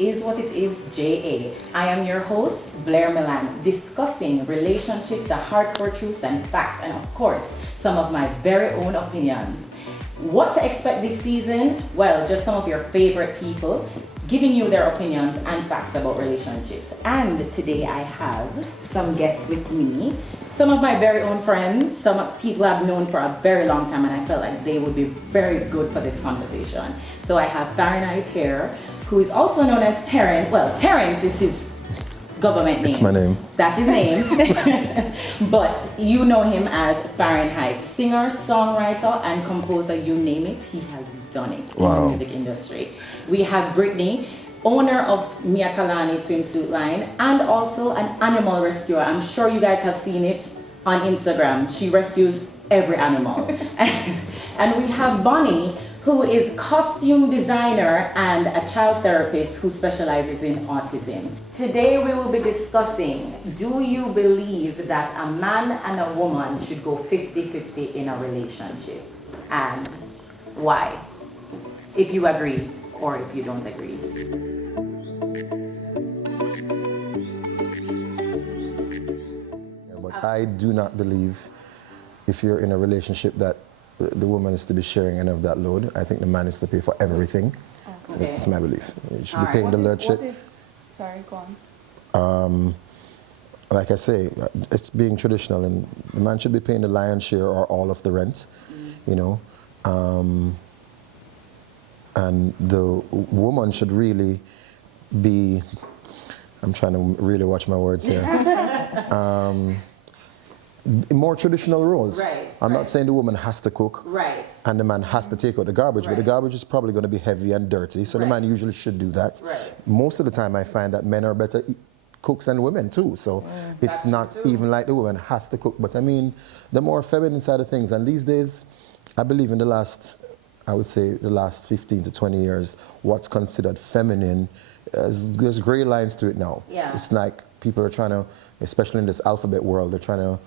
is what it is, JA. I am your host, Blair Milan, discussing relationships, the hardcore truths and facts, and of course, some of my very own opinions. What to expect this season? Well, just some of your favorite people giving you their opinions and facts about relationships. And today I have some guests with me. Some of my very own friends, some people I've known for a very long time, and I felt like they would be very good for this conversation. So I have Farenheit here, who is also known as Terrence. Well, Terrence is his government name. It's my name. That's his name. But you know him as Farenheit. Singer, songwriter, and composer, you name it, he has done it in the music industry. We have Brittany, owner of Mia Kalani swimsuit line, and also an animal rescuer. I'm sure you guys have seen it on Instagram. She rescues every animal. And we have Bonnie, who is costume designer and a child therapist who specializes in autism. Today we will be discussing, do you believe that a man and a woman should go 50-50 in a relationship? And why? If you agree or if you don't agree. But I do not believe if you're in a relationship that the woman is to be sharing any of that load. I think the man is to pay for everything. Okay. It's my belief. You should be paying the load shit. Sorry, go on. Like I say, it's being traditional, and the man should be paying the lion's share or all of the rent, you know. And the woman should really be, I'm trying to really watch my words here, more traditional roles. Right, I'm not saying the woman has to cook and the man has to take out the garbage, but the garbage is probably going to be heavy and dirty, so the man usually should do that. Most of the time I find that men are better cooks than women too, so it's not even like the woman has to cook, but I mean, the more feminine side of things, and these days, I believe in the last 15 to 20 years, what's considered feminine, there's gray lines to it now. Yeah. It's like people are trying to, especially in this alphabet world, they're trying to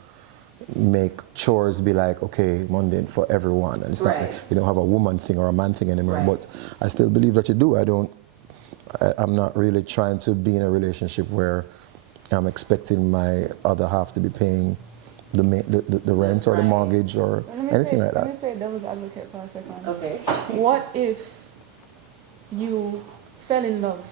make chores be like, okay, mundane for everyone. And it's not, you don't have a woman thing or a man thing anymore, but I still believe that you do. I'm not really trying to be in a relationship where I'm expecting my other half to be paying the rent or the mortgage or anything like that. Let me play devil's advocate for a second. Okay. What if you fell in love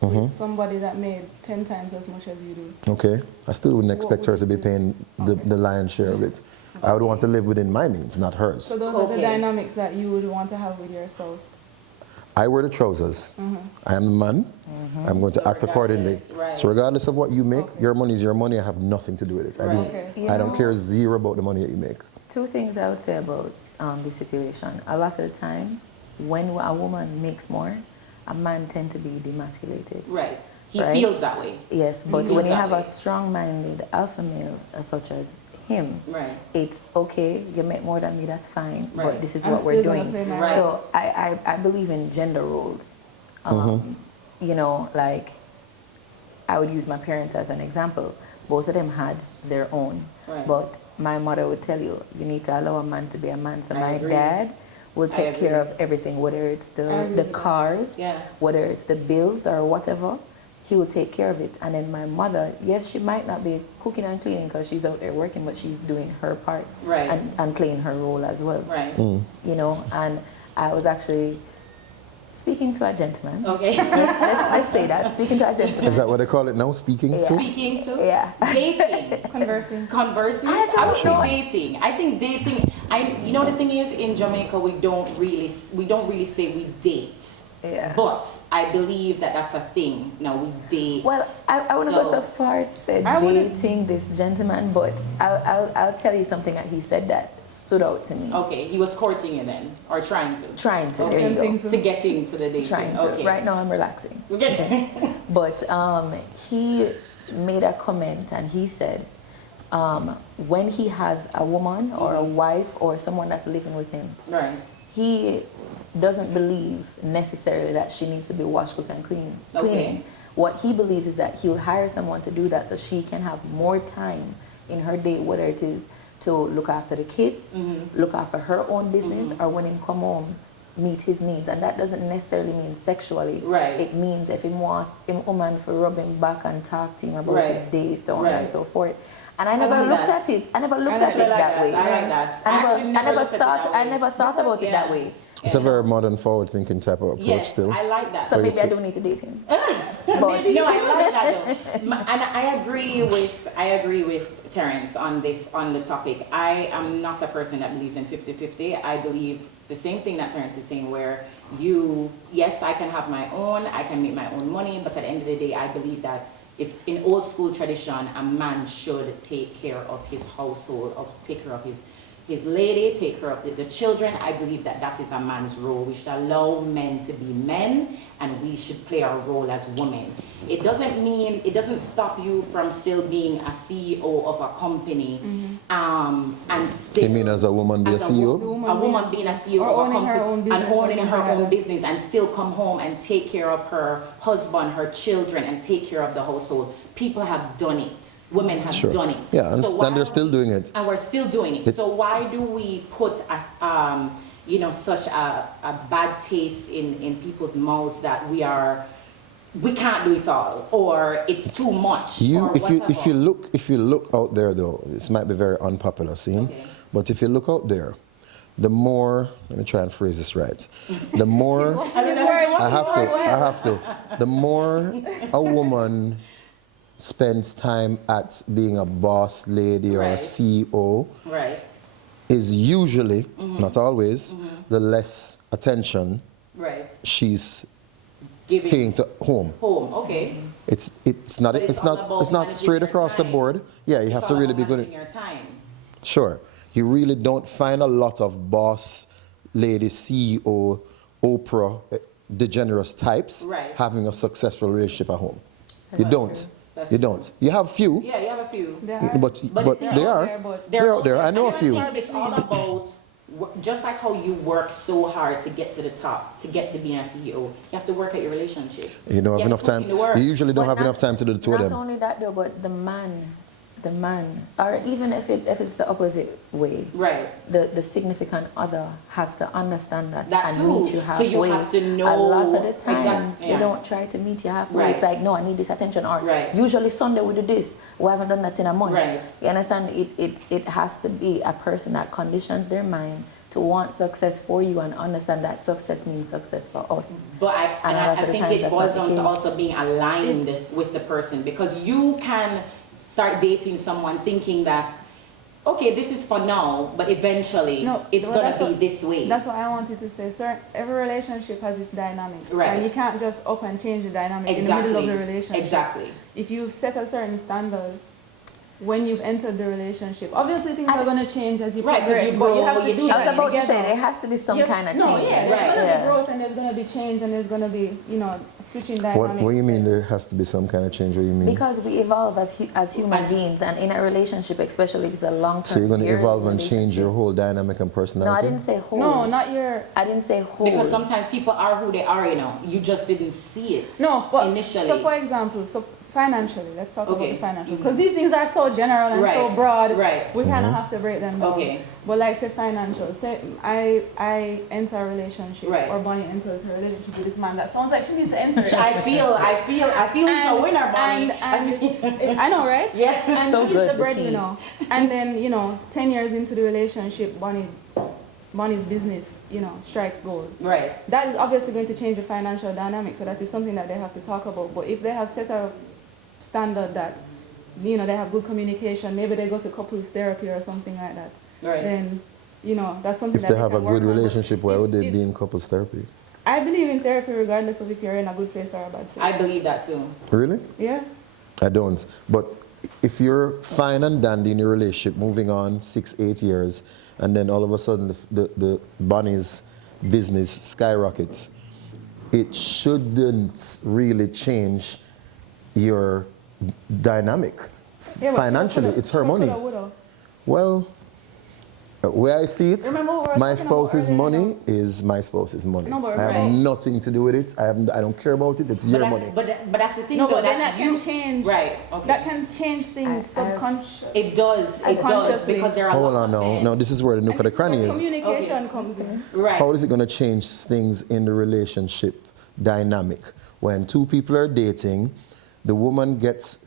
with somebody that made 10 times as much as you do? Okay. I still wouldn't expect her to be paying the lion's share of it. I would want to live within my means, not hers. So those are the dynamics that you would want to have with your spouse? I wear the trousers. I am the man. I'm going to act accordingly. So regardless of what you make, your money is your money. I have nothing to do with it. I don't care zero about the money that you make. Two things I would say about this situation. A lot of the times, when a woman makes more, a man tends to be demasculated. Right. He feels that way. Yes, but when you have a strong-minded alpha male such as him, it's okay, you make more than me, that's fine, but this is what we're doing. So I believe in gender roles. You know, like, I would use my parents as an example. Both of them had their own, but my mother would tell you, you need to allow a man to be a man. So my dad will take care of everything, whether it's the cars, whether it's the bills or whatever. He will take care of it. And then my mother, yes, she might not be cooking and cleaning because she's out there working, but she's doing her part and playing her role as well. You know, and I was actually speaking to a gentleman. Okay. Let's say that. Speaking to a gentleman. Is that what they call it now? Speaking to? Speaking to? Yeah. Dating. Conversing. I would say dating. I think dating, you know the thing is, in Jamaica, we don't really say we date. Yeah. But I believe that that's a thing. No, we date. Well, I wouldn't go so far as say dating this gentleman, but I'll tell you something that he said that stood out to me. Okay, he was courting you then, or trying to? Trying to, okay. There you go. To get into the dating. Trying to. Okay. Right now I'm relaxing. Okay. But he made a comment and he said, when he has a woman or a wife or someone that's living with him, he doesn't believe necessarily that she needs to be washed, cook, and cleaning. What he believes is that he'll hire someone to do that so she can have more time in her day, whether it is to look after the kids, look after her own business, or when he come home, meet his needs, and that doesn't necessarily mean sexually. Right. It means if he wants him woman for rub him back and talk to him about his day, so on and so forth. And I never looked at it. I never looked at it that way. I like that. I never thought about it that way. It's a very modern, forward-thinking type of approach still. I like that. So maybe I don't need to date him. No, I like that though. And I agree with Terrence on the topic. I am not a person that believes in 50-50. I believe the same thing that Terrence is saying, where yes, I can have my own, I can make my own money, but at the end of the day, I believe that it's in old school tradition, a man should take care of his household, take care of his lady, take care of the children. I believe that is a man's role. We should allow men to be men, and we should play our role as women. It doesn't stop you from still being a CEO of a company, and still. You mean as a woman be a CEO? A woman being a CEO of a company and owning her own business, and still come home and take care of her husband, her children, and take care of the household. People have done it. Women have done it. Yeah, and they're still doing it. And we're still doing it. So why do we put such a bad taste in people's mouths that we can't do it all, or it's too much? If you look out there though, this might be very unpopular scene, but if you look out there, the more, let me try and phrase this right, the more I have to, the more a woman spends time at being a boss lady or a CEO, is usually, not always, the less attention she's paying to home. Okay. It's not straight across the board. Yeah, you have to really be good at your time. Sure. You really don't find a lot of boss lady, CEO, Oprah, degenerate types having a successful relationship at home. You don't. You have a few. Yeah, you have a few. But they're out there. I know a few. It's all about, just like how you work so hard to get to the top, to get to being a CEO, you have to work at your relationship. You don't have enough time. You usually don't have enough time to do the two of them. Not only that though, but the man, or even if it's the opposite way, the significant other has to understand that and meet you halfway. So you have to know. A lot of the times they don't try to meet you halfway. It's like, no, I need this attention, or usually Sunday we do this. We haven't done that in a month. You understand? It has to be a person that conditions their mind to want success for you and understand that success means success for us. But I think it boils down to also being aligned with the person, because you can start dating someone thinking that, okay, this is for now, but eventually it's going to be this way. That's what I wanted to say. Sir, every relationship has its dynamics. And you can't just up and change the dynamic in the middle of the relationship. Exactly. If you set a certain standard when you've entered the relationship, obviously things are going to change as you progress. But you have to do I was about to say, there has to be some kind of change. There's going to be growth, and there's going to be change, and there's going to be, switching dynamics. What do you mean there has to be some kind of change? What do you mean? Because we evolve as human beings, and in a relationship, especially if it's a long-term. So you're going to evolve and change your whole dynamic and personality? No, I didn't say whole. No, not your. I didn't say whole. Because sometimes people are who they are, You just didn't see it. No, but initially. So for example, financially, let's talk about the financials, because these things are so general and so broad. We kind of have to break them down. But like say financial, say I enter a relationship, or Bonnie enters a relationship with this man. That sounds like she needs to enter it. I feel he's a winner, Bonnie. And I know, right? Yeah. And so he's good, the breadwinner. And then 10 years into the relationship, Bonnie's business, strikes gold. That is obviously going to change the financial dynamics. So that is something that they have to talk about. But if they have set a standard that, they have good communication, maybe they go to couples therapy or something like that. Then, that's something if they have a good relationship, why would they be in couples therapy? I believe in therapy regardless of if you're in a good place or a bad place. I believe that too. Really? Yeah. I don't. But if you're fine and dandy in your relationship, moving on 6-8 years, and then all of a sudden the Bonnie's business skyrockets, it shouldn't really change your dynamic. Financially, it's her money. Well, Where I see it, my spouse's money is my spouse's money. No, I have nothing to do with it. I don't care about it. It's your money. But that's the thing. No, though, but then that can change. Right. Okay. That can change things subconsciously. It does. It does because there are. Hold on now. No, this is where the nook of the cranny is. Communication comes in. Right. How is it going to change things in the relationship dynamic when two people are dating? The woman gets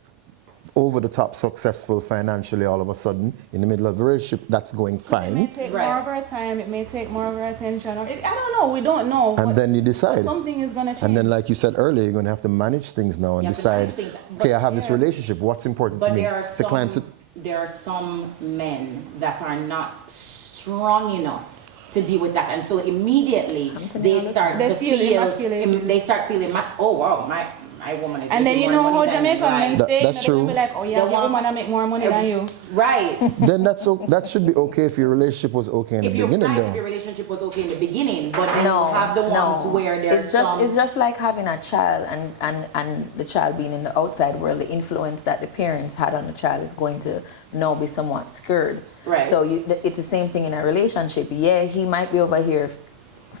over the top successful financially all of a sudden in the middle of the relationship. That's going fine. It may take more of our time, it may take more of our attention, or I don't know, we don't know. And then you decide. Something is going to change. And then, like you said earlier, you're going to have to manage things now and decide, okay, I have this relationship, what's important to me? There are some men that are not strong enough to deal with that, and so immediately they start feeling, oh wow, my woman is. And then you know how Jamaican men stay. That's true. Be like, oh yeah, your woman will make more money than you. Right. Then that should be okay if your relationship was okay in the beginning. If your relationship was okay in the beginning, but then you have the ones where there's it's just like having a child and the child being in the outside world. The influence that the parents had on the child is going to now be somewhat skewed. Right. So it's the same thing in a relationship. Yeah, he might be over here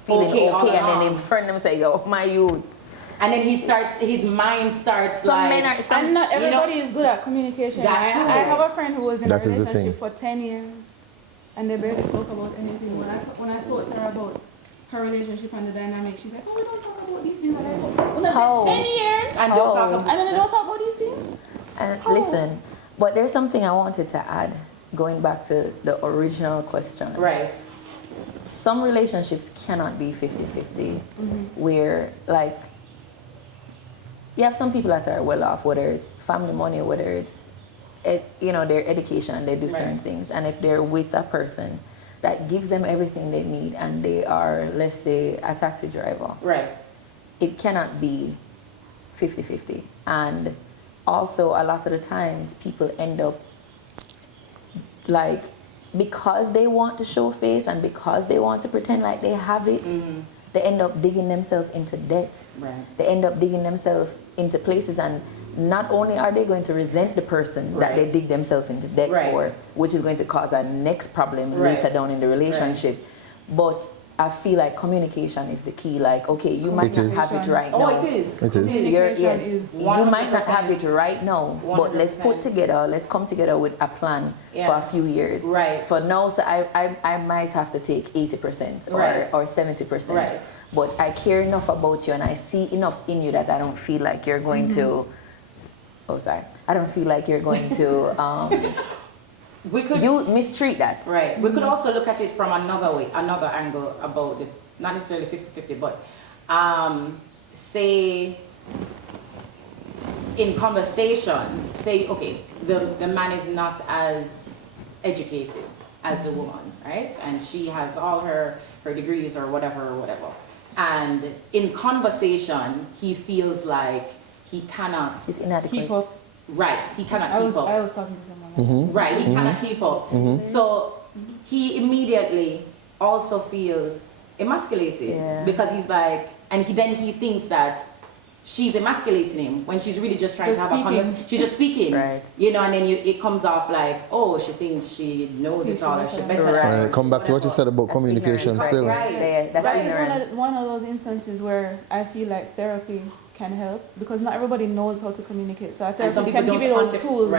feeling okay and then in front of him say, yo, my youth. And then his mind starts and not everybody is good at communication. I have a friend who was in a relationship for 10 years and they barely spoke about anything. When I spoke to her about her relationship and the dynamic, she's like, oh, we don't talk about these things. And I go, 10 years? And then they don't talk about these things? And listen, but there's something I wanted to add, going back to the original question. Right. Some relationships cannot be 50-50, where like, you have some people that are well off, whether it's family money, whether it's their education, they do certain things. And if they're with a person that gives them everything they need and they are, let's say, a taxi driver, right, it cannot be 50-50. And also a lot of the times people end up like, because they want to show face and because they want to pretend like they have it, they end up digging themselves into debt. Right. They end up digging themselves into places, and not only are they going to resent the person that they dig themselves into debt for, which is going to cause a next problem later down in the relationship, but I feel like communication is the key. Like, okay, you might not have it right now. Oh, it is. It is. You might not have it right now, 100%. But let's come together with a plan for a few years. Right. For now, so I might have to take 80% or 70%. Right. But I care enough about you and I see enough in you that I don't feel like you're going to, I don't feel like you're going to, you mistreat that. Right. We could also look at it from another angle about it, not necessarily 50-50, but say in conversations, say, okay, the man is not as educated as the woman, right? And she has all her degrees or whatever. And in conversation, he feels like he cannot keep up. Right, he cannot keep up. I was talking to someone. Right, he cannot keep up. So he immediately also feels emasculated because he's like, and then he thinks that she's emasculating him when she's really just trying to have a conversation. She's just speaking, right? And then it comes off like, oh, she thinks she knows it all, or she better. Right. Come back to what you said about communication still. Right. That's one of those instances where I feel like therapy can help, because not everybody knows how to communicate. So a therapist can give you those tools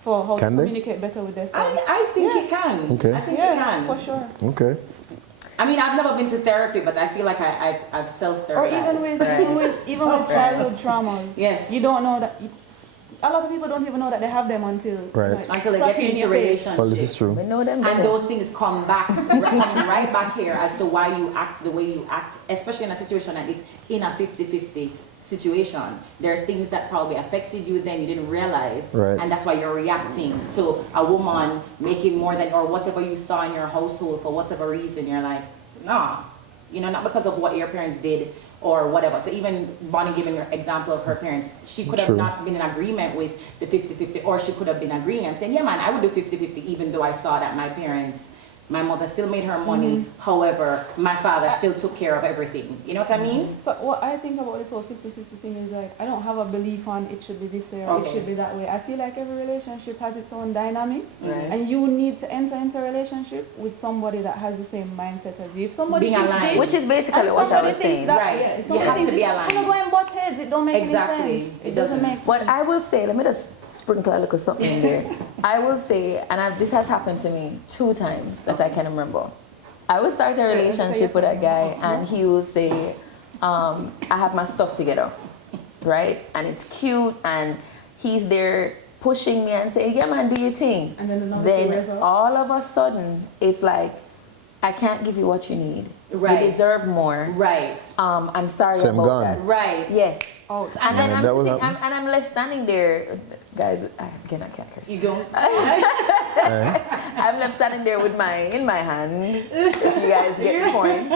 for how to communicate better with their spouse. I think it can. Okay. I think it can. For sure. Okay. I mean, I've never been to therapy, but I feel like I've self-therapized. Or even with childhood traumas. Yes. You don't know that. A lot of people don't even know that they have them until they get into relationships. Well, this is true. And those things come back, right back here as to why you act the way you act, especially in a situation like this, in a 50-50 situation. There are things that probably affected you then you didn't realize, and that's why you're reacting to a woman making more than, or whatever you saw in your household for whatever reason. You're like, nah, not because of what your parents did or whatever. So even Bonnie giving her example of her parents, she could have not been in agreement with the 50-50, or she could have been agreeing and saying, yeah man, I would do 50-50 even though I saw that my parents My mother still made her money. However, my father still took care of everything. You know what I mean? So what I think about this whole 50-50 thing is like, I don't have a belief on it should be this way or it should be that way. I feel like every relationship has its own dynamics. And you need to enter into a relationship with somebody that has the same mindset as you. If somebody being aligned, which is basically what I was saying. Right. You have to be aligned. I'm going butt heads. It don't make any sense. It doesn't make sense. What I will say, let me just sprinkle a little something in there. I will say, and this has happened to me 2 times that I can remember. I will start a relationship with a guy and he will say, I have my stuff together, right? And it's cute and he's there pushing me and saying, yeah man, do your thing. And then all of a sudden, it's like, I can't give you what you need. Right. You deserve more. Right. I'm sorry about that. Right. Yes. Oh, and then I'm left standing there. Guys, I can't curse. You go. I'm left standing there with in my hand. If you guys get the point.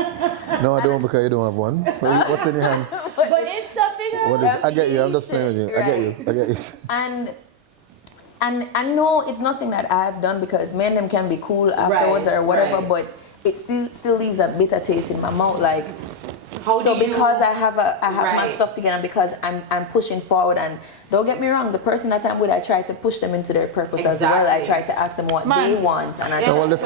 No, I don't because you don't have one. What's in your hand? But it's a figure. I get you. I'm just playing with you. Right. I get you. And I know it's nothing that I've done because me and them can be cool afterwards or whatever, but it still leaves a bitter taste in my mouth. Like, because I have my stuff together and because I'm pushing forward, and don't get me wrong, the person that I'm with, I try to push them into their purpose as well. I try to ask them what they want, and it's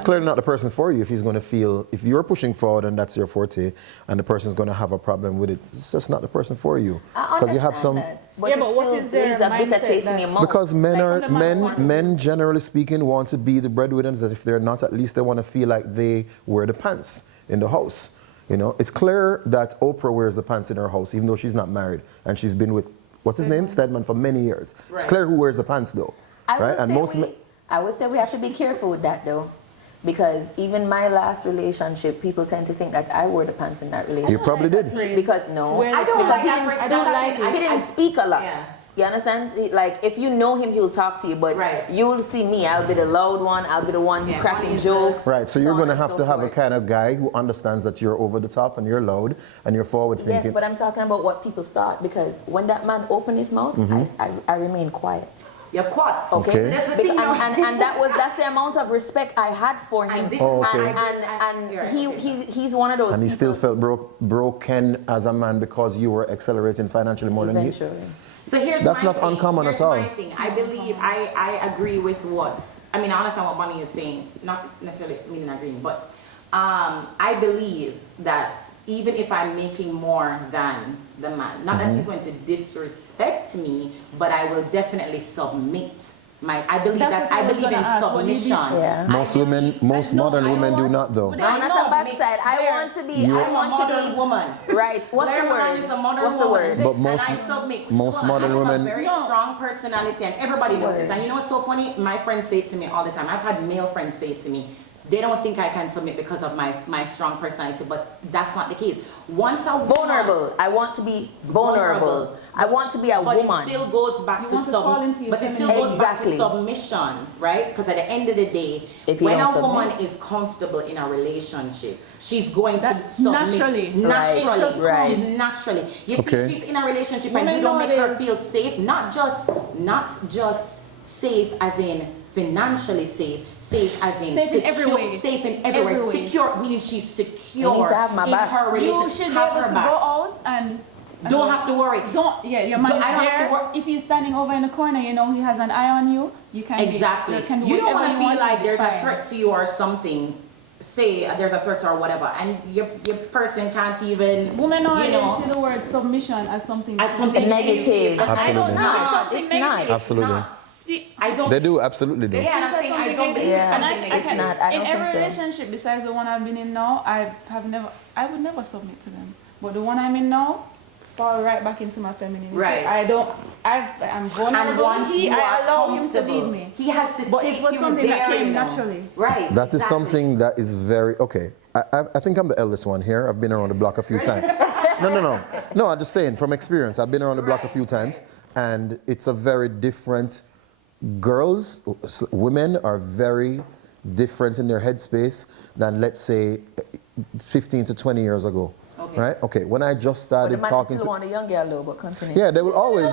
clearly not the person for you if he's going to feel, if you're pushing forward and that's your forte and the person's going to have a problem with it, it's just not the person for you. Because you have some... But what is their mindset? Because men generally speaking want to be the breadwinners, that if they're not, at least they want to feel like they wear the pants in the house. You know, it's clear that Oprah wears the pants in her house, even though she's not married and she's been with, what's his name? Stedman for many years. Right. It's clear who wears the pants though. I would say we have to be careful with that though. Because even my last relationship, people tend to think that I wore the pants in that relationship. You probably did. Because he didn't speak a lot. Yeah. You understand? Like, if you know him, he'll talk to you, but you will see me. I'll be the loud one. I'll be the one cracking jokes. Right, so you're going to have to have a kind of guy who understands that you're over the top and you're loud and you're forward thinking. Yes, but I'm talking about what people thought, because when that man opened his mouth, I remained quiet. You're quiet. Okay. So that's the thing. And that's the amount of respect I had for him. And he's one of those. And he still felt broken as a man because you were accelerating financially more than he. So here's that's my not thing. uncommon here's at all. My thing. I believe I agree with I understand what Bonnie is saying, not necessarily meaning agreeing, but I believe that even if I'm making more than the man, not that he's going to disrespect me, but I will definitely submit. I believe in submission. Yeah. Most modern women do not though. On the backside, I want to be a woman. Right. What's the word? But most modern women have a very strong personality, and everybody knows this. And you know what's so funny? My friends say it to me all the time. I've had male friends say it to me. They don't think I can submit because of my strong personality, but that's not the case. Vulnerable. I want to be vulnerable. I want to be a woman. But it still goes back to submission, right? Because at the end of the day, when a woman is comfortable in a relationship, she's going to submit naturally. Right. She's naturally. You see, she's in a relationship and you don't make her feel safe. Not just safe as in financially safe as in safe in every way. Safe in every way. Secure, meaning she's secure to have my back. Her relationship. You should be able to go out and don't have to worry. Your man is there. If he's standing over in the corner, you know he has an eye on you. You can exactly. You don't want to feel like there's a threat to you or something. Say there's a threat or whatever, and your person can't even. Women see the word submission as something negative. Absolutely. I don't know. It's not. Absolutely. They do, absolutely do. Yeah, I'm saying I don't believe it's not. I don't in every think so. relationship besides the one I've been in now, I would never submit to them. But the one I'm in now, fall right back into my femininity. Right. I'm vulnerable. I allow him to lead me. He has to but take it was something that came naturally. Right. That is something that is very, okay. I think I'm the eldest one here. I've been around the block a few times. No, I'm just saying from experience. I've been around the block a few times, and it's a very different. Women are very different in their headspace than, let's say, 15 to 20 years ago. Right? Okay. When I just started talking to... on the young girl though, but continue. Yeah, they will always...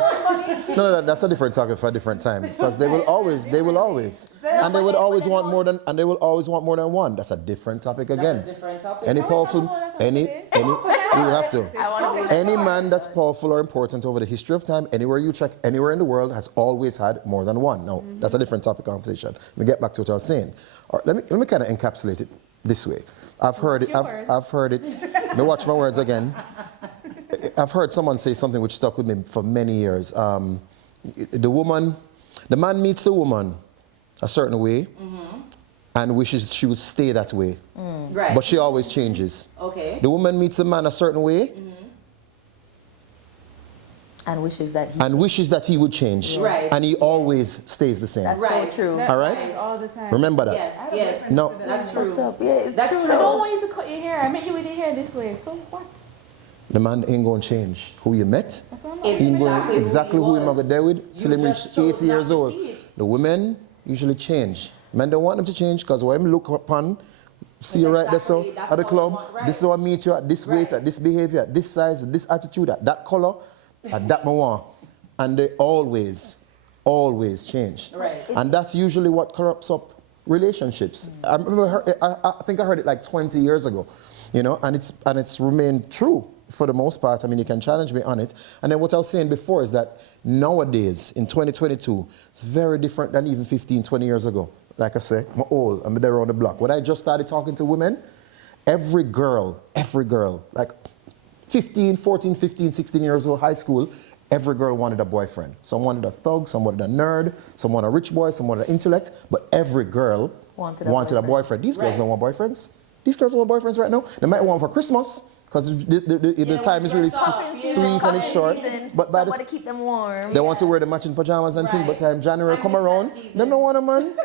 No, that's a different topic for a different time. Because they will always, and they will always want more than one. That's a different topic again. That's a different topic. Any powerful, you will have to. Any man that's powerful or important over the history of time, anywhere you check, anywhere in the world, has always had more than one. No, that's a different topic conversation. Let me get back to what I was saying. Or let me kind of encapsulate it this way. I've heard it. Let me watch my words again. I've heard someone say something which stuck with me for many years. The man meets the woman a certain way and wishes she would stay that way. Right. But she always changes. Okay. The woman meets a man a certain way and wishes that he would change. Right. And he always stays the same. That's so true. All right? All the time. Remember that. Yes. No. That's true. Yeah, That's I true. don't want you to cut your hair. I met you with your hair this way. So what? The man ain't going to change who you met. That's what I'm Is He ain't saying. going exactly who you're going to there with till he reach 80 years old. The women usually change. Men don't want them to change because when them look upon, see you right there so at the club, this is how I meet you at this weight, at this behavior, at this size, at this attitude, at that color, at that moment. And they always change. Right. And that's usually what corrupts up relationships. I remember, I think I heard it like 20 years ago, you know, and it's remained true for the most part. I mean, you can challenge me on it. And then what I was saying before is that nowadays, in 2022, it's very different than even 15, 20 years ago. Like I say, I'm old, I'm there on the block. When I just started talking to women, every girl, like 15, 14, 15, 16 years old, high school, every girl wanted a boyfriend. Some wanted a thug, some wanted a nerd, some wanted a rich boy, some wanted an intellect, but every girl wanted a boyfriend. These girls don't want boyfriends. These girls don't want boyfriends right now. They might want for Christmas, because the time is really sweet and it's short. But by the time keep them warm. They want to wear the matching pajamas and things, but time January come around, they don't want a man.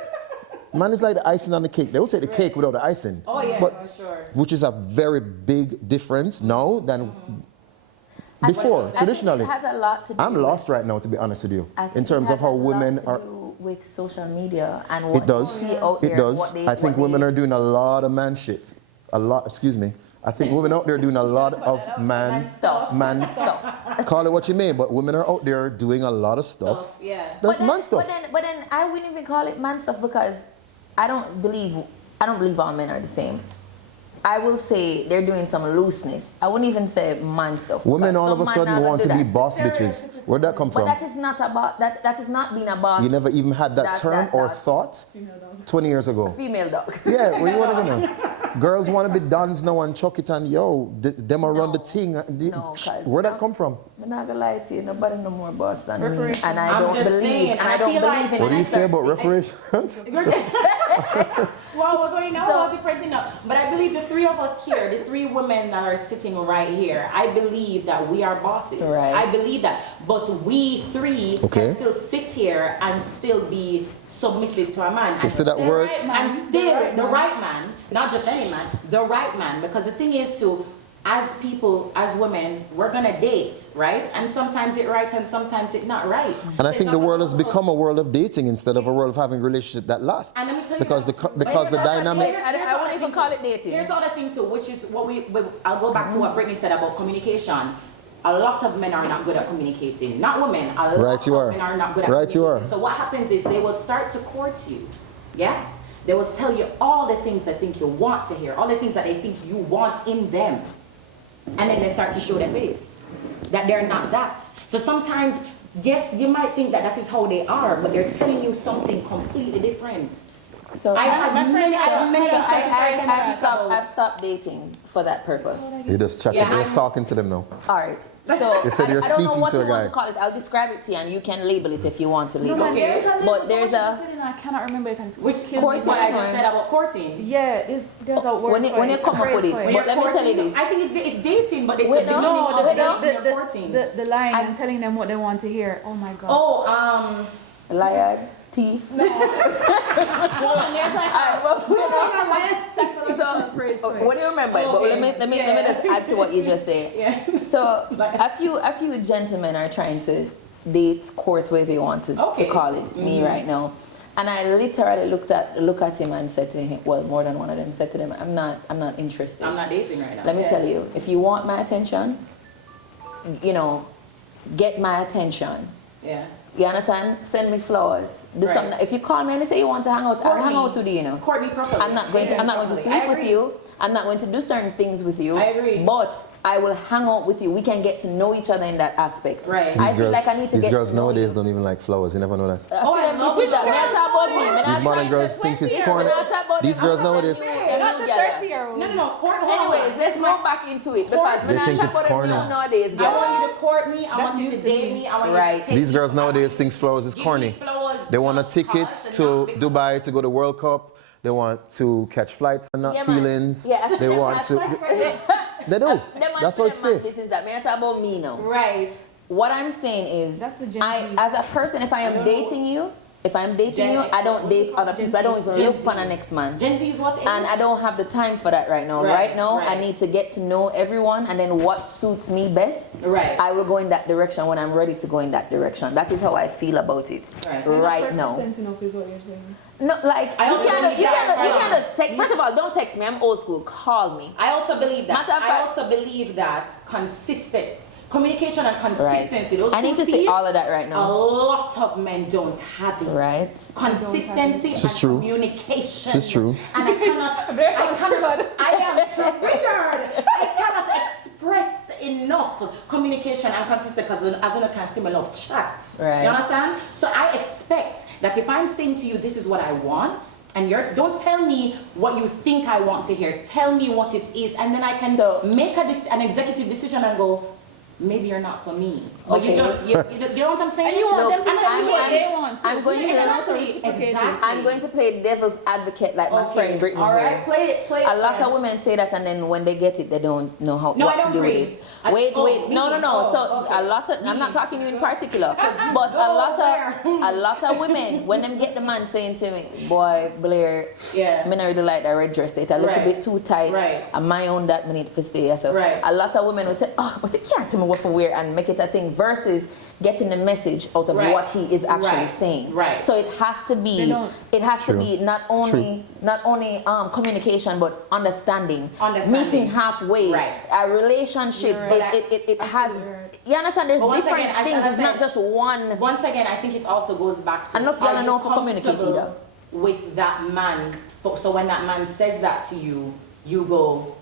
Man is like the icing on the cake. They will take the cake without the icing. Oh yeah, but, for sure. Which is a very big difference now than before, traditionally. It has a lot to do I'm lost right now, to be honest with you, in terms of how women are. With social media and what it does. you see out there. It does. I think women are doing a lot of man shit. I think women out there doing a lot of man stuff. Call it what you may, but women are out there doing a lot of stuff. Yeah. That's man stuff. But then I wouldn't even call it man stuff because I don't believe all men are the same. I will say they're doing some looseness. I wouldn't even say man stuff. Women all of a sudden want to be boss bitches. Where'd that come from? But that is not about that is not being a boss. You never even had that term or thought 20 years ago. Female dog. Yeah, where you want to go now? Girls want to be dons now and chuck it and them run the thing. Where'd that come from? I'm not gonna lie to you, nobody no more boss than me. And I don't believe in What do you say about reparations? Well, we're going now about different things now. But I believe the three of us here, the three women that are sitting right here, I believe that we are bosses. Right. I believe that. But we three can still sit here and still be submissive to a man. You see that word? And still the right man, not just any man, the right man. Because the thing is as people, as women, we're gonna date, right? And sometimes it's right and sometimes it's not right. And I think the world has become a world of dating instead of a world of having a relationship that lasts. And let me tell you because the dynamic. I won't even call it dating. Here's the other thing too, which is what I'll go back to what Brittany said about communication. A lot of men are not good at communicating. Not women. A lot of men are not good at communicating. So what happens is they will start to court you. Yeah? They will tell you all the things they think you want to hear, all the things that they think you want in them. And then they start to show their face, that they're not that. So sometimes, yes, you might think that is how they are, but they're telling you something completely different. So I've stopped dating for that purpose. You just chatting, you're just talking to them now. All right. So you said you're I don't know speaking what to you a want guy. to call it. I'll describe it to you, and you can label it if you want to label Okay. it. But there's a. I cannot remember it. Which courting? What I just said about courting. Yeah, there's a word. When you come up with it, but let me tell you this. I think it's dating, but they said the courting. The line and telling them what they want to hear. Oh my God. Oh, liar, thief. So, what do you remember? But let me just add to what you just said. Yeah. So a few gentlemen are trying to date, court, whatever you want to call it, me right now. And I literally look at him and said to him, well, more than one of them said to them, I'm not interested. I'm not dating right now. Let me tell you, if you want my attention, you know, get my attention. Yeah. You understand? Send me flowers. Do something. If you call me and say you want to hang out, I'll hang out with you, you know. Court me properly. I'm not going to sleep with you. I'm not going to do certain things with you. I agree. But I will hang out with you. We can get to know each other in that aspect. Right. I feel like I need to get to know you. These girls nowadays don't even like flowers. You never know that. I love which that. These modern girls think it's corny. These girls nowadays. Not the 30-year-old. No. Anyways, let's go back into it because when I chat about them nowadays, I want you to court me. I want you to date me. I want you to take These girls nowadays think flowers is corny. They want a ticket to Dubai to go to World Cup. They want to catch flights and not feelings. Yeah. They want to. They do. That's how it's there. This is that. Me talk about me now. Right. What I'm saying is, That's the Gen I, Z. as a person, if I am dating you, I don't date other people. I don't even look for the next man. Gen Z is what? And I don't have the time for that right now. Right now, I need to get to know everyone, and then what suits me best. Right. I will go in that direction when I'm ready to go in that direction. That is how I feel about it right now. Persistent enough is what you're saying. No, like you can't just text. First of all, don't text me. I'm old school. Call me. I also believe that. Matter of fact, I also believe that consistent communication and consistency. Those I need to say all of that right now. A lot of men don't have it. Right. Consistency and communication. This is true. And I am triggered. I cannot express enough communication and consistency because as I can see my love chat. Right. You understand? So I expect that if I'm saying to you, this is what I want, and don't tell me what you think I want to hear. Tell me what it is, and then I can make an executive decision and go, maybe you're not for me. But you know what I'm saying? And you want them to tell you what they want. I'm going to play devil's advocate like my friend Brittany. All right, play it. A lot of women say that, and then when they get it, they don't know what to do with it. Wait. No. A lot of I'm not talking to you in particular, but a lot of women when them get the man saying to me, boy, Blair, I not really like that red dress. It's a little bit too tight. And my own that need to stay. So a lot of women will say, oh, but you can't tell me what to wear and make it a thing versus getting the message out of what he is actually saying. So it has to be not only communication but understanding. Meeting halfway. A relationship it has you understand there's different things. It's not just one. Once again, I think it also goes back to enough y'all know for communicate either. With that man. So when that man says that to you, you go,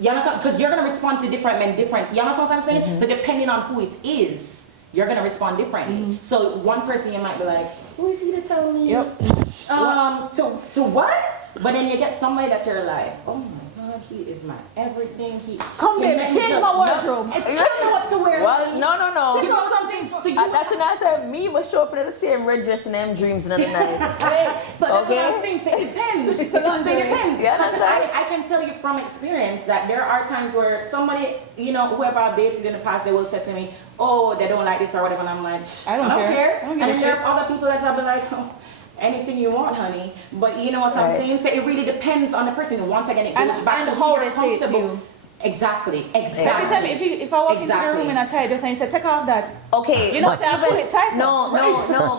you understand? Because you're going to respond to different men different. You understand what I'm saying? So depending on who it is, you're going to respond differently. So one person you might be like, who is he to tell me? To what? But then you get somebody that you're like, oh my God, he is my everything. Come baby, change my wardrobe. Tell me what to wear. Well, no. You know something? That's when I said me was show up in the same red dress and them dreams in the night. So that's what I'm saying. So it depends. So it depends. Because I can tell you from experience that there are times where somebody, whoever I've dated in the past, they will say to me, oh, they don't like this or whatever, and I'm like, I don't care. And then there are other people that I'll be like, oh, anything you want, honey. But you know what I'm saying? So it really depends on the person. Once again, it goes back to how they say it to you. Exactly. Every time, if I walk into the room in a tight dress and you say, take off that. Okay. You say, I pull it tighter. No,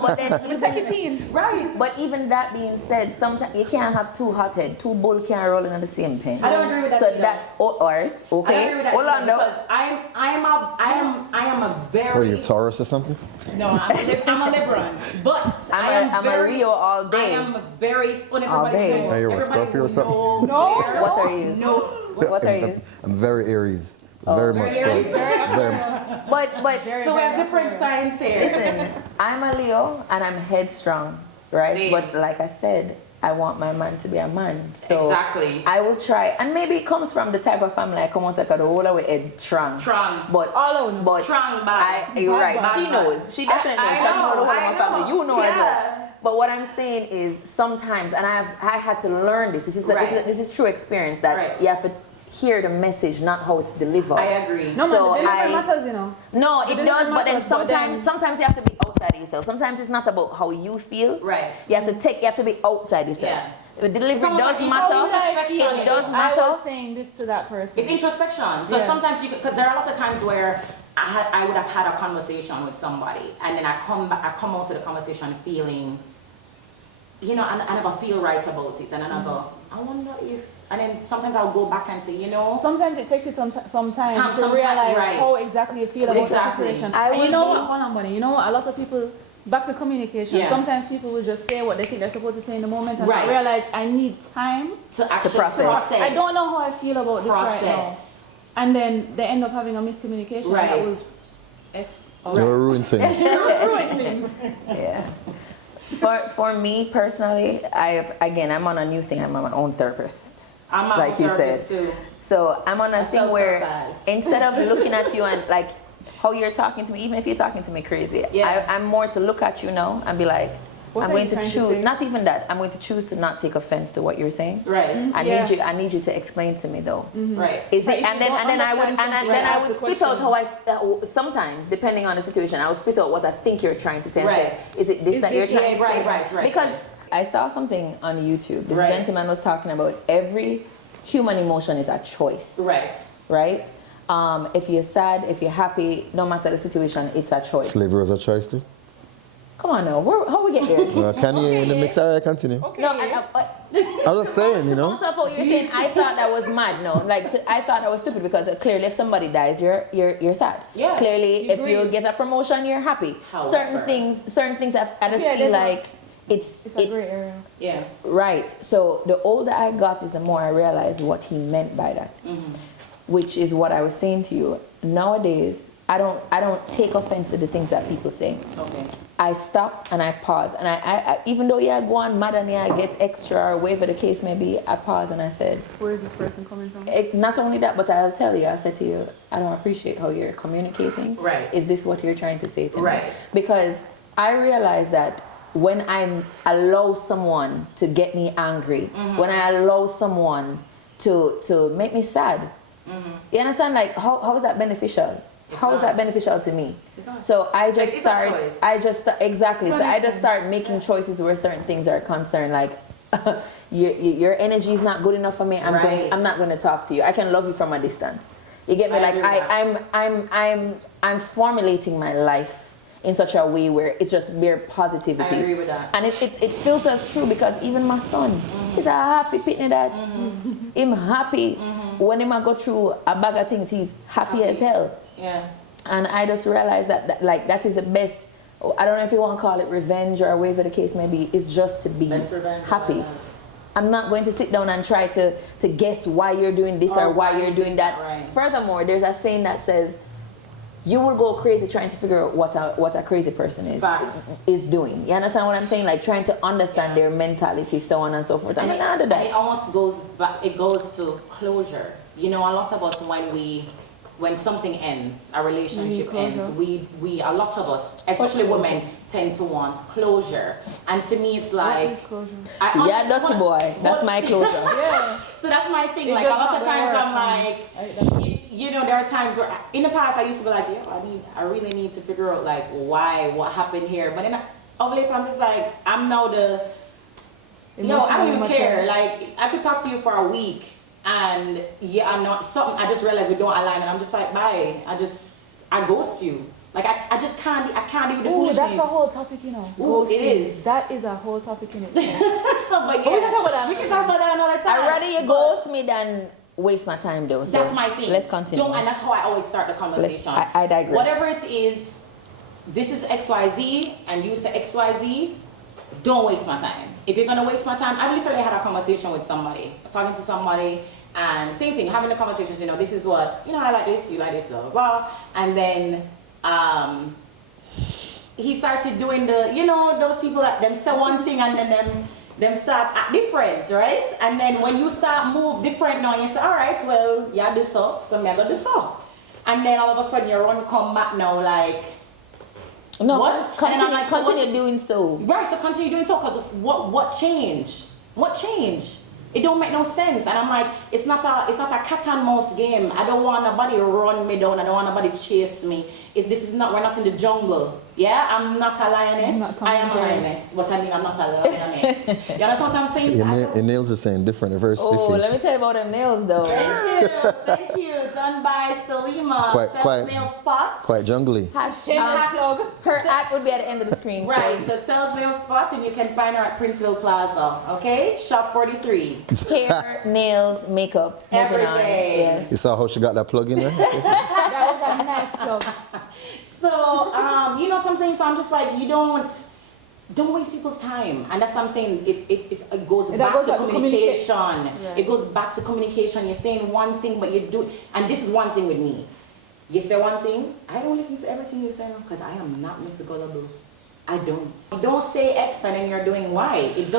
but then you take it in. Right. But even that being said, sometimes you can't have two hot head, two bull can't roll in the same pen. I don't agree with that. So either. that, alright, okay. I don't agree with that hold on, because I am a very. What are you, Taurus or something? No, I'm a Libra, but I'm a Leo all day. I am very. All day. Are you a Scorpio or something? No. What are you? No. What are you? I'm very Aries. Very much so. But so we have different signs here. Listen, I'm a Leo and I'm headstrong, right? Same. But like I said, I want my man to be a man. So exactly. I will try, and maybe it comes from the type of family I come out of the whole way head strong. But all out. But strong bad. You're right. Bad, she bad. knows. She definitely knows. Because she knows the whole of my family. You know as well. But what I'm saying is sometimes, and I had to learn this. This is true experience that you have to hear the message, not how it's delivered. I agree. No, so the delivery matters, No, it does, but then sometimes you have to be outside yourself. Sometimes it's not about how you feel. Right. You have to be outside yourself. Yeah. The delivery does matter. It does matter. I was saying this to that person. It's introspection. So sometimes because there are a lot of times where I would have had a conversation with somebody, and then I come out to the conversation feeling you know, and I never feel right about it. And then I go, I wonder if, and then sometimes I'll go back and say, you know. Sometimes it takes you some time to realize how exactly you feel about the situation. You know what, hold on, Bunny, you know what, a lot of people, back to communication, sometimes people will just say what they think they're supposed to say in the moment and not realize I need time to actually process. I don't know how I feel about this right now. And then they end up having a miscommunication. Right. That was ruin things. Ruin things. Yeah. For me personally, I'm on a new thing. I'm my own therapist. I'm my like own you therapist said. too. So I'm on a thing where instead of looking at you and like how you're talking to me, even if you're talking to me crazy, I'm more to look at you now and be like, I'm going to choose, not even that, I'm going to choose to not take offense to what you're saying. Right. I need you to explain to me though. Right. Is it, and then I would spit out how I, sometimes, depending on the situation, I would spit out what I think you're trying to say. Right. Say, is it this that you're trying to say? Right. Because I saw something on YouTube. This gentleman was talking about every human emotion is a choice. Right. Right? If you're sad, if you're happy, no matter the situation, it's a choice. Slavery is a choice too? Come on now, how we get there? Can you in the mix? All right, continue. Okay. No, I was just saying, you know. Most of what you're saying, I thought that was mad. No, I thought that was stupid because clearly, if somebody dies, you're sad. Yeah. Clearly, if you get a promotion, you're happy. Certain things, I just feel like it's a gray area. Yeah. Right. So the older I got, is the more I realized what he meant by that, which is what I was saying to you. Nowadays, I don't take offense to the things that people say. Okay. I stop and I pause, and I even though I go on mad and I get extra or whatever the case may be, I pause and I said, where is this person coming from? Not only that, but I'll tell you. I said to you, I don't appreciate how you're communicating. Right. Is this what you're trying to say to me? Right. Because I realize that when I allow someone to get me angry, when I allow someone to make me sad, you understand? Like how is that beneficial? How is that beneficial to me? So I just start making choices where certain things are concerned. Like your energy is not good enough for me. I'm not going to talk to you. I can love you from a distance. You get me? I'm formulating my life in such a way where it's just mere positivity. I agree with that. And it filters through because even my son, he's a happy pitney that. Him happy. When him go through a bag of things, he's happy as hell. Yeah. And I just realized that is the best, I don't know if you want to call it revenge or whatever the case may be, it's just to be happy. I'm not going to sit down and try to guess why you're doing this or why you're doing that. Right. Furthermore, there's a saying that says, you will go crazy trying to figure out what a crazy person is doing. You understand what I'm saying? Like trying to understand their mentality, so on and so forth. And it almost goes back, it goes to closure. You know, a lot of us when something ends, a relationship ends, we a lot of us, especially women, tend to want closure. And to me, it's like, what is closure? Dirty boy, that's my closure. Yeah. So that's my thing. Like a lot of times, I'm like, you know, there are times where in the past I used to be like, I really need to figure out like what happened here. But then of late, I'm just like, I'm now I don't even care. Like I could talk to you for a week. And I'm not something. I just realized we don't align, and I'm just like, bye. I ghost you. Like I just can't. I can't even do foolishness. That's a whole topic, you know. Ghosting. It is. That is a whole topic in itself. But yeah, we can talk about that another time. I'd rather you ghost me than waste my time, though. So that's my thing. Let's continue. And that's how I always start the conversation. I digress. Whatever it is, this is XYZ, and you say XYZ. Don't waste my time. If you're gonna waste my time, I've literally had a conversation with somebody. I was talking to somebody, and same thing, having the conversations, you know, this is what, you know, I like this, you like this, blah, blah, blah. And then he started doing the, you know, those people that them say one thing and then them start act different, right? And then when you start move different now, you say, all right, well, yeah, do so me I go do so. And then all of a sudden you run come back now like, no, what? Continue doing so. Right, so continue doing so, because what changed? What changed? It don't make no sense. And I'm like, it's not a cat and mouse game. I don't want nobody run me down. I don't want nobody chase me. We're not in the jungle. Yeah, I'm not a lioness. I am a lioness. But I mean, I'm not a lioness. You understand what I'm saying? Your nails are saying different, very spiffy. Oh, let me tell you about them nails though. Thank you. done by Selima. Selsnailspot. Quite jungly. Her at would be at the end of the screen. Right, so Selsnailspot, and you can find her at Princeville Plaza. Okay, shop 43. Hair, nails, makeup. Every day. Yes. You saw how she got that plug in there? That was a nice plug. So, you know what I'm saying? So I'm just like, you don't waste people's time. And that's what I'm saying. It goes back to communication. Yeah. It goes back to communication. You're saying one thing, but you do, and this is one thing with me. You say one thing, I don't listen to everything you say because I am not Mr. Gullible. I don't. You don't say X and then you're doing Y. It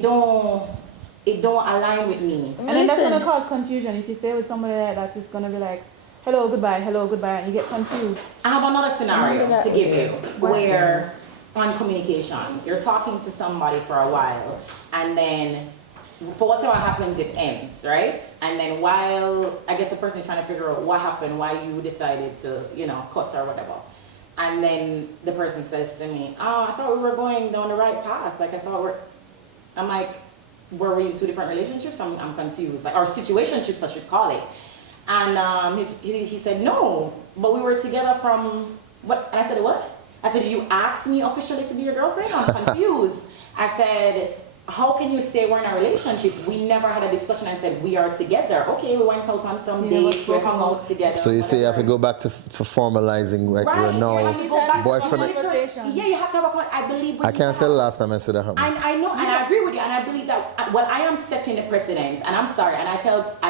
don't align with me. And then that's going to cause confusion. If you say with somebody like that, it's going to be like, hello, goodbye, and you get confused. I have another scenario to give you where on communication, you're talking to somebody for a while and then for whatever happens, it ends, right? And then while, I guess the person is trying to figure out what happened, why you decided to, cut or whatever. And then the person says to me, oh, I thought we were going down the right path. Like, I'm like, were we in two different relationships? I'm confused. Like, or situationships, I should call it. And he said, no, but we were together from, what? And I said, what? I said, did you ask me officially to be your girlfriend? I'm confused. I said, how can you say we're in a relationship? We never had a discussion and said we are together. Okay, we went out on some dates, we hung out together. So you say you have to go back to formalizing, like we're now boyfriend. Yeah, you have to have I believe. I can't tell the last time I said that happened. I know, and I agree with you, and I believe that. Well, I am setting the precedence, and I'm sorry, and I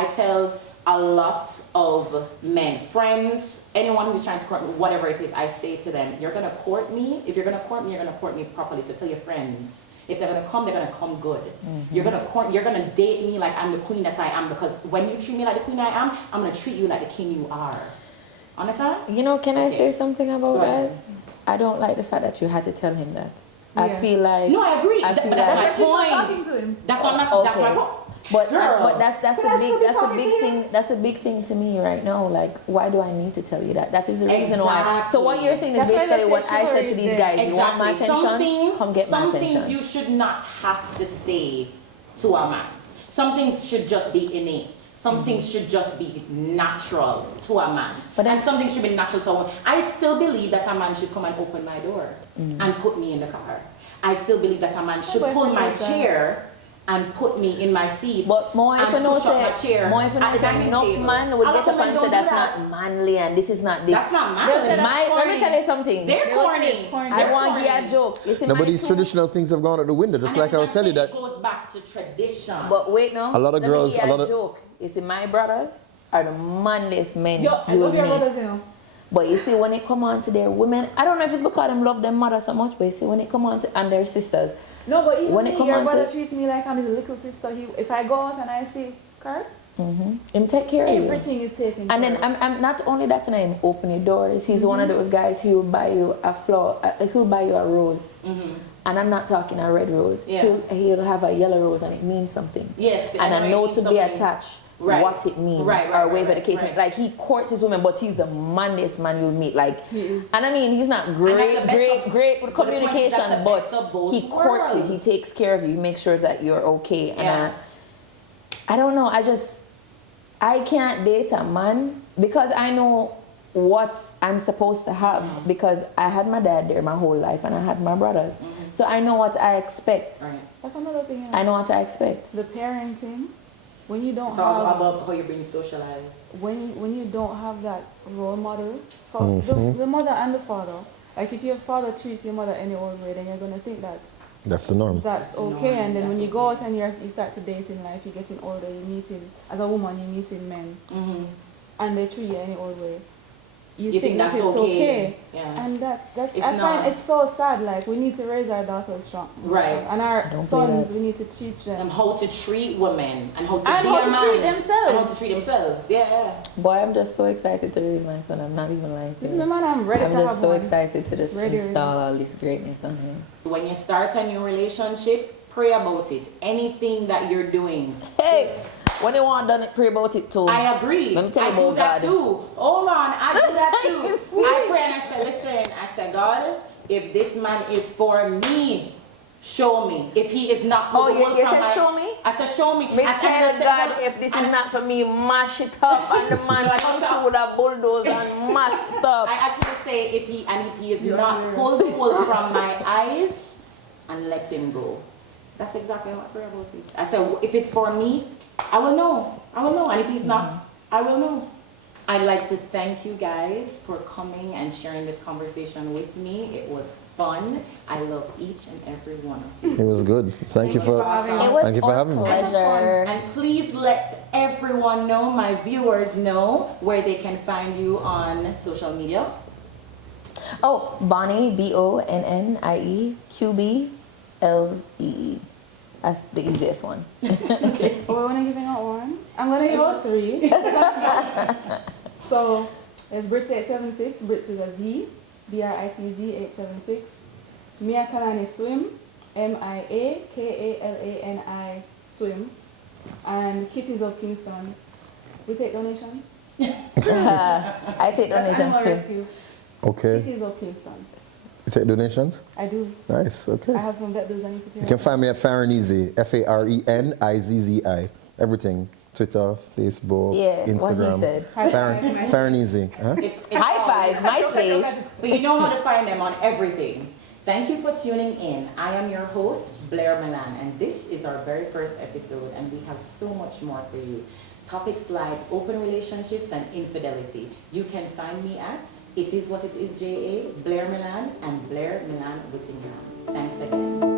tell a lot of men, friends, anyone who's trying to court me, whatever it is, I say to them, you're gonna court me. If you're gonna court me, you're gonna court me properly. So tell your friends. If they're gonna come good. Mm-hmm. You're gonna date me like I'm the queen that I am, because when you treat me like the queen I am, I'm gonna treat you like the king you are. Understand? Can I say something about that? I don't like the fact that you had to tell him that. Yeah. I feel like no, I agree. But that's my point. That's what I'm not. Okay. That's my point. But that's the big thing. That's a big thing to me right now. Like, why do I need to tell you that? That is the reason why. So what you're saying is basically what I said to these guys. Exactly. You want my attention? Come get my attention. Some things you should not have to say to a man. Some things should just be innate. Some things should just be natural to a man. And some things should be natural to a woman. I still believe that a man should come and open my door and put me in the car. I still believe that a man should pull my chair and put me in my seat. But more if and push up my chair. More if enough man would get up and say that's not manly and this is not this. That's not manly. Let me tell you something. They're corny. I want to give a joke. You see, no, but these traditional things have gone out the window. Just like I was telling you that. It goes back to tradition. But wait, no. A lot of girls. Joke. You see, my brothers are the manliest men I love your brothers, you know. But you see, when it come on to their women, I don't know if it's because them love their mother so much, but you see, when it come on to and their sisters. No, but even when it your brother treats me like I'm his little sister. If I go out and I see Kurt, him take care of you. Everything is taken care of. And then I'm not only that, and him open your doors. He's one of those guys who will buy you a flower, who'll buy you a rose. And I'm not talking a red rose. Yeah. He'll have a yellow rose and it means something. Yes. And I know to be attached. What it means, or whatever the case may be. Like, he courts his women, but he's the manliest man you'll meet. Like, he is. And I mean, he's not great with communication, but he courts you. He takes care of you. He makes sure that you're okay. And I don't know. I can't date a man because I know what I'm supposed to have, because I had my dad there my whole life and I had my brothers. So I know what I expect. That's another thing. I know what I expect. The parenting. When you don't it's all about how you're being socialized. When you don't have that role model for the mother and the father, like if your father treats your mother any old way, then you're gonna think that that's the norm. That's okay. And then when you go out and you start to date in life, you're getting older, you're meeting as a woman, you're meeting men, and they treat you any old way. You think that's okay. Yeah. And that's I find it's so sad. Like, we need to raise our daughters strong. Right. And our sons, we need to teach them. And how to treat women and how to treat themselves. And how to treat themselves. Yeah. Boy, I'm just so excited to raise my son. I'm not even lying to you. This is the man I'm ready to have. I'm just so excited to just install all this greatness on him. When you start a new relationship, pray about it. Anything that you're doing. Hey! When you want done it, pray about it too. I agree. Let me tell you I do about that God. too. Oh man, I do that too. I pray and I say, listen, I say, God, if this man is for me, Show me. If he is not... Oh, you said show me? I said show me. Me tell God if this is not for me, mash it up. And the man come through with a bulldozer and mash it up. I actually say if he is not, pull the wool from my eyes and let him go. That's exactly how I pray about it. I said, if it's for me, I will know. I will know. And if he's not, I will know. I'd like to thank you guys for coming and sharing this conversation with me. It was fun. I love each and every one of you. It was good. Thank you for having me. Pleasure. And please let everyone know, my viewers know, where they can find you on social media. Oh, Bonnie, BONNIE QBLEE. That's the easiest one. Okay. Oh, we're only giving out one. I'm gonna give out 3. So it's Brit876, Brit with a Z, BRITZ 876. Mia Kalani Swim, MIAKALANI Swim, and Kitties of Kingston. We take donations. I take donations too. Rescue. Okay. Kitties of Kingston. You take donations? I do. Nice, okay. I have some vet bills I need to pay. You can find me at Farenizzi, FARENIZZI. Everything. Twitter, Facebook, Instagram. What he said. Farenizzi. Huh? It's High five, MySpace. So you know how to find them on everything. Thank you for tuning in. I am your host, Blair Milan, and this is our very first episode, and we have so much more for you. Topics like open relationships and infidelity. You can find me at It Is What It Is JA, Blair Milan, and Blair Milan Whittingham. Thanks again.